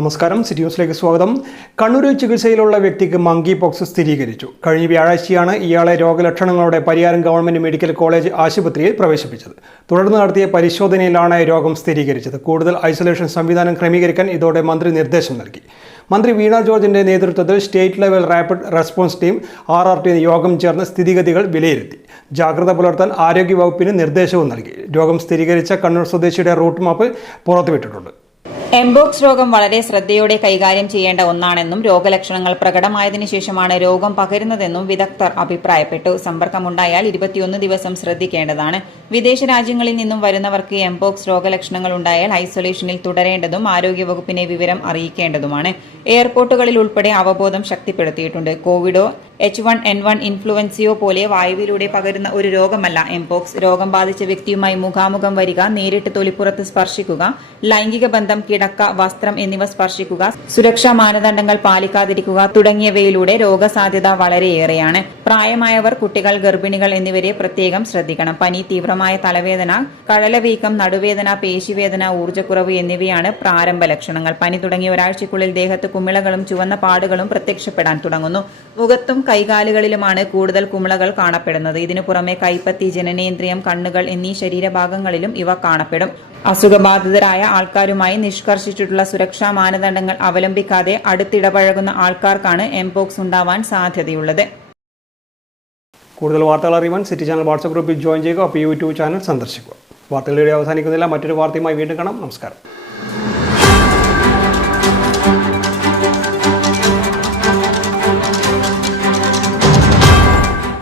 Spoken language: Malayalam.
നമസ്കാരം, സിറ്റി ന്യൂസിലേക്ക് സ്വാഗതം. കണ്ണൂരിൽ ചികിത്സയിലുള്ള വ്യക്തിക്ക് മങ്കി പോക്സ് സ്ഥിരീകരിച്ചു. കഴിഞ്ഞ വ്യാഴാഴ്ചയാണ് ഇയാളെ രോഗലക്ഷണങ്ങളോടെ പരിയാരം ഗവൺമെന്റ് മെഡിക്കൽ കോളേജ് ആശുപത്രിയിൽ പ്രവേശിപ്പിച്ചത്. തുടർന്ന് നടത്തിയ പരിശോധനയിലാണ് രോഗം സ്ഥിരീകരിച്ചത്. കൂടുതൽ ഐസൊലേഷൻ സംവിധാനം ക്രമീകരിക്കാൻ ഇതോടെ മന്ത്രി നിർദ്ദേശം നൽകി. മന്ത്രി വീണ ജോർജിന്റെ നേതൃത്വത്തിൽ state level rapid response team RRT യോഗം ചേർന്ന് സ്ഥിതിഗതികൾ വിലയിരുത്തി. ജാഗ്രത പുലർത്താൻ ആരോഗ്യവകുപ്പിന് നിർദ്ദേശവും നൽകി. രോഗം സ്ഥിരീകരിച്ച കണ്ണൂർ സ്വദേശിയുടെ റൂട്ട് മാപ്പ് പുറത്തുവിട്ടിട്ടുണ്ട്. എംപോക്സ് രോഗം വളരെ ശ്രദ്ധയോടെ കൈകാര്യം ചെയ്യേണ്ട ഒന്നാണെന്നും രോഗലക്ഷണങ്ങൾ പ്രകടമായതിനു ശേഷമാണ് രോഗം പകരുന്നതെന്നും വിദഗ്ധർ അഭിപ്രായപ്പെട്ടു. സമ്പർക്കമുണ്ടായാൽ 21 ദിവസം ശ്രദ്ധിക്കേണ്ടതാണ്. വിദേശ രാജ്യങ്ങളിൽ നിന്നും വരുന്നവർക്ക് എംപോക്സ് രോഗലക്ഷണങ്ങൾ ഉണ്ടായാൽ ഐസൊലേഷനിൽ തുടരേണ്ടതും ആരോഗ്യവകുപ്പിനെ വിവരം അറിയിക്കേണ്ടതുമാണ്. എയർപോർട്ടുകളിൽ ഉൾപ്പെടെ അവബോധം ശക്തിപ്പെടുത്തിയിട്ടുണ്ട്. കോവിഡോ H1N1 ഇൻഫ്ലുവൻസിയോ പോലെ വായുവിലൂടെ പകരുന്ന ഒരു രോഗമല്ല എംപോക്സ്. രോഗം ബാധിച്ച വ്യക്തിയുമായി മുഖാമുഖം വരിക, നേരിട്ട് തൊലിപ്പുറത്ത് സ്പർശിക്കുക, ലൈംഗിക ബന്ധം, കിടക്ക, വസ്ത്രം എന്നിവ സ്പർശിക്കുക, സുരക്ഷാ മാനദണ്ഡങ്ങൾ പാലിക്കാതിരിക്കുക തുടങ്ങിയവയിലൂടെ രോഗസാധ്യത വളരെയേറെയാണ്. പ്രായമായവർ, കുട്ടികൾ, ഗർഭിണികൾ എന്നിവരെ പ്രത്യേകം ശ്രദ്ധിക്കണം. പനി, തീവ്രമായ തലവേദന, കഴലവീക്കം, നടുവേദന, പേശിവേദന, ഊർജ്ജക്കുറവ് എന്നിവയാണ് പ്രാരംഭ ലക്ഷണങ്ങൾ. പനി തുടങ്ങിയ ഒരാഴ്ചയ്ക്കുള്ളിൽ ദേഹത്ത് കുമിളകളും ചുവന്ന പാടുകളും പ്രത്യക്ഷപ്പെടാൻ തുടങ്ങുന്നു. മുഖത്തും കൈകാലുകളിലുമാണ് കൂടുതൽ കുമിളകൾ കാണപ്പെടുന്നത്. ഇതിനു പുറമെ കൈപ്പത്തി, ജനനേന്ദ്രിയം, കണ്ണുകൾ എന്നീ ശരീരഭാഗങ്ങളിലും ഇവ കാണപ്പെടും. അസുഖബാധിതരായ ആൾക്കാരുമായി നിഷ്കർഷിച്ചിട്ടുള്ള സുരക്ഷാ മാനദണ്ഡങ്ങൾ അവലംബിക്കാതെ അടുത്തിടപഴകുന്ന ആൾക്കാർക്കാണ് എംപോക്സ് ഉണ്ടാവാൻ സാധ്യതയുള്ളത്. കൂടുതൽ വാർത്തകൾ അറിയുവാൻ സിറ്റി ചാനൽ വാട്സ്ആപ്പ് ഗ്രൂപ്പിൽ ജോയിൻ ചെയ്യുക. യൂട്യൂബ് ചാനൽ സന്ദർശിക്കുക. വാർത്തകളുടെ അവസാനിക്കുന്നില്ല. മറ്റൊരു വാർത്തയുമായി വീണ്ടും കാണാം. നമസ്കാരം.